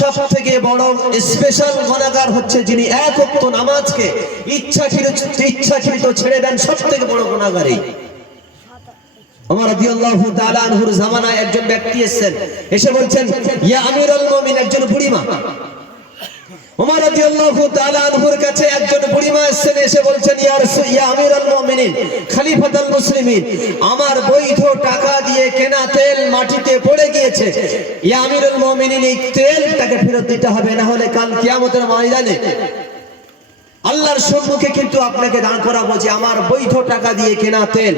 সবথেকে বড় স্পেশাল গুনাহগার হচ্ছে যিনি এক ওয়াক্ত নামাজকে ইচ্ছাকৃত ছেড়ে দেন, সবথেকে বড় গুনাহগার এই। ওমর রাদিয়াল্লাহু তাআলা আনহুর জামানায় একজন ব্যক্তি এসেছেন, এসে বলছেন, ইয়া আমিরুল মুমিনিন, একজন বুড়িমা। ওমর রাদিয়াল্লাহু তাআলা আনহুর কাছে একজন বুড়িমা এসেছেন, এসে বলছেন, ইয়া আমিরুল মুমিনিন খলিফাতুল মুসলিমিন, আমার বৈধ টাকা দিয়ে কেনা তেল মাটিতে পড়ে গিয়েছে। ইয়া আমিরুল মুমিনিন, এই তেলটাকে ফেরত দিতে হবে, না হলে কাল কিয়ামতের ময়দানে আল্লাহর সম্মুখে কিন্তু আপনাকে দাঁড় করাবো যে আমার বৈধ টাকা দিয়ে কেনা তেল,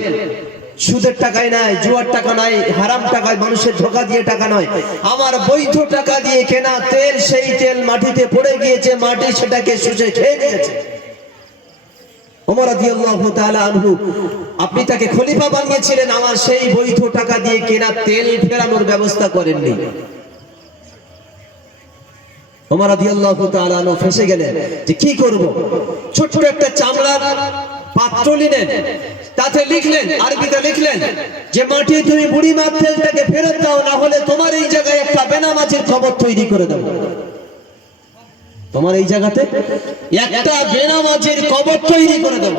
সুদের টাকায় নাই, জুয়ার টাকা নাই, হারাম টাকায় মানুষের ধোঁকা দিয়ে টাকা নয়, আমার বৈধ টাকা দিয়ে কেনা তেল, সেই তেল মাটিতে পড়ে গিয়েছে, মাটি সেটাকে শুষে খেয়ে নিয়েছে। ওমর রাদিয়াল্লাহু তাআলা আনহু, আপনি তাকে খলিফা বানিয়েছিলেন, আমার সেই বৈধ টাকা দিয়ে কেনা তেল ফেরানোর ব্যবস্থা করেননি। ওমর রাদিয়াল্লাহু তাআলা আনহু ফেঁসে গেলেন যে কি করব। ছোট্ট একটা চামড়ার পাত্র নিলেন, তাতে লিখলেন, আরবিতে লিখলেন যে মাটি তুমি বুড়িমার তেলটাকে ফেরত দাও, না হলে তোমার এই জায়গায় একটা বেনামাজির কবর তৈরি করে দেব। তোমার এই জায়গাতে একটা বেনামাজির কবর তৈরি করে দেব,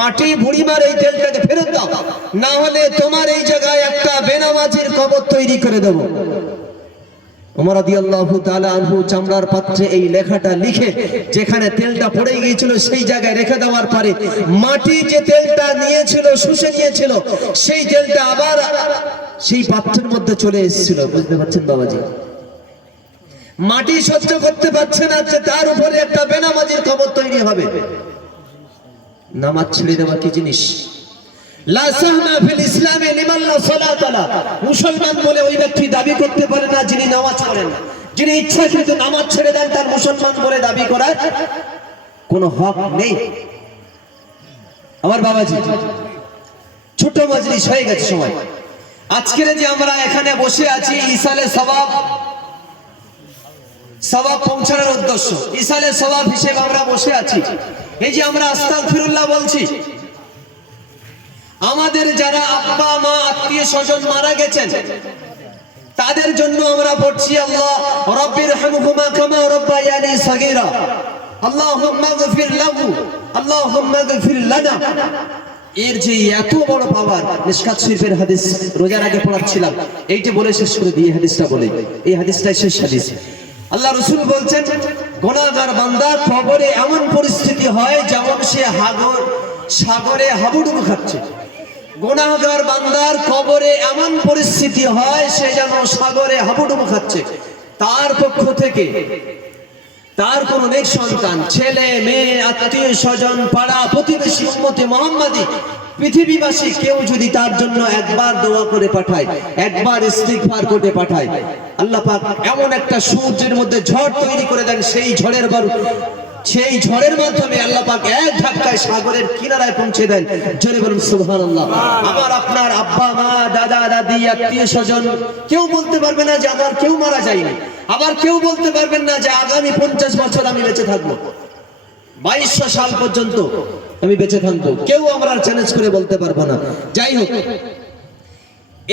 মাটি বুড়িমার এই তেলটাকে ফেরত দাও, না হলে তোমার এই জায়গায় একটা বেনামাজির কবর তৈরি করে দেব। ওমর রাদিয়াল্লাহু তাআলা আনহু চামড়ার পাত্রে এই লেখাটা লিখে যেখানে তেলটা পড়ে গিয়েছিল সেই জায়গায় রেখে দেওয়ার পরে মাটি যে তেলটা নিয়েছিল, শুষে নিয়েছিল, সেই তেলটা আবার সেই পাত্রের মধ্যে চলে এসেছিল। বুঝতে পারছেন বাবাজি? মাটি সহ্য করতে পারছে না যে তার উপরে একটা বেনামাজির কবর তৈরি হবে। নামাজ ছেড়ে দেওয়া কি জিনিস? লা সাহমা ফিল ইসলামে লিমান লা সালাতা লা, মুসলমান বলে ওই ব্যক্তি দাবি করতে পারে না যিনি নামাজ পড়েন না। যিনি ইচ্ছাকৃত নামাজ ছেড়ে দেন, তার মুসলমান বলে দাবি করার কোনো হক নেই। আমার বাবাজি, ছোট মজলিস হয়ে গেছে সময়। আজকের যে আমরা এখানে বসে আছি, ইসালে সওয়াব পৌঁছানোর উদ্দেশ্য, ইসালে সওয়াব হিসেবে আমরা বসে আছি। এই যে আমরা আস্তাগফিরুল্লাহ বলছি, আমাদের যারা আব্বা মা আত্মীয় স্বজন মারা গেছেন তাদের জন্য আমরা পড়ছি, আল্লাহ রাব্বিরহামহুমা কামা রাব্বায়ানি সাগীরা, আল্লাহুম্মা গফির লাহু, আল্লাহুম্মা গফির লানা। এর যে এত বড় পাওয়ার, মিশকাত শরীফের হাদিস রোজার আগে পড়াচ্ছিলাম, এইটা বলে শেষ করে দিয়ে হাদিসটা বলে, এই হাদিসটাই শেষ হাদিস। আল্লাহ রাসূল বলছেন, গুনাহগার বান্দা কবরে এমন পরিস্থিতি হয় যেমন সে সাগরে হাবুডুবু খাচ্ছে। গুনাহগার বান্দার কবরে এমন পরিস্থিতি হয় সে যেন সাগরে হাবুডুবু খাচ্ছে। তার পক্ষ থেকে তার কোন নেক সন্তান, ছেলে মেয়ে, আত্মীয় স্বজন, পাড়া প্রতিবেশী, উম্মতে মুহাম্মাদি, পৃথিবীবাসী কেউ যদি তার জন্য একবার দোয়া করে পাঠায়, একবার ইস্তিগফার করে পাঠায়, আল্লাহ পাক এমন একটা সূর্যের মধ্যে ঝড় তৈরি করে দেন, সেই ঝড়ের মাধ্যমে আল্লাহ পাক এক ধাক্কায় সাগরের কিনারায় পৌঁছে দেন। জোরে বলুন সুবহানাল্লাহ। আমার আপনার আব্বা মা, দাদা দাদি, আত্মীয় স্বজন কেউ বলতে পারবে না যে আমার কেউ মারা যায়নি। আবার কেউ বলতে পারবেন না যে আগামী 50 বছর আমি বেঁচে থাকবো, 2200 সাল পর্যন্ত আমি বেঁচে থাকবো, কেউ আমরা চ্যালেঞ্জ করে বলতে পারবো না। যাই হোক,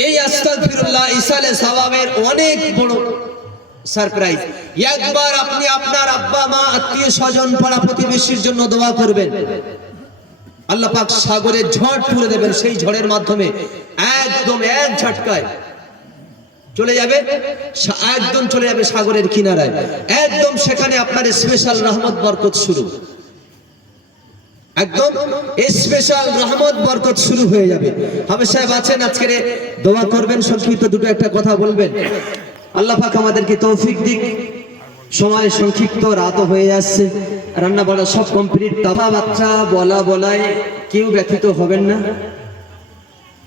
এই আস্তাগফিরুল্লাহ ইসালে সওয়াবের অনেক বড় সারপ্রাইজ। একবার আপনি আপনার আব্বা মা, আত্মীয় স্বজন, পাড়া প্রতিবেশীর জন্য দোয়া করবেন, আল্লাহ পাক সাগরের ঝড় তুলে দেবেন। সেই ঝড়ের মাধ্যমে একদম এক ঝটকায় চলে যাবে, একদম চলে যাবে সাগরের কিনারায়, একদম সেখানে আপনার স্পেশাল রহমত বরকত শুরু, একদম স্পেশাল রহমত বরকত শুরু হয়ে যাবে। হাফেজ সাহেব আছেন, আজকে দোয়া করবেন, সংক্ষিপ্ত দুটো একটা কথা বলবেন। আল্লাহ পাক আমাদেরকে তৌফিক দিক। সময় সংক্ষিপ্ত, রাত হয়ে আসছে, রান্না বাড়া সব কমপ্লিট। কথাবার্তা বলায় কেউ ব্যথিত হবেন না,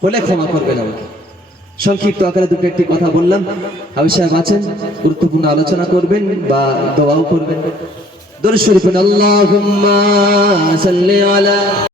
বলে ক্ষমা করবেন আমাকে। সংক্ষিপ্ত আকারে দুটো একটি কথা বললাম। হাফেজ সাহেব আছেন, গুরুত্বপূর্ণ আলোচনা করবেন বা দোয়াও করবেন। দরুদ শরীফ, আল্লাহুম্মা সাল্লি আলা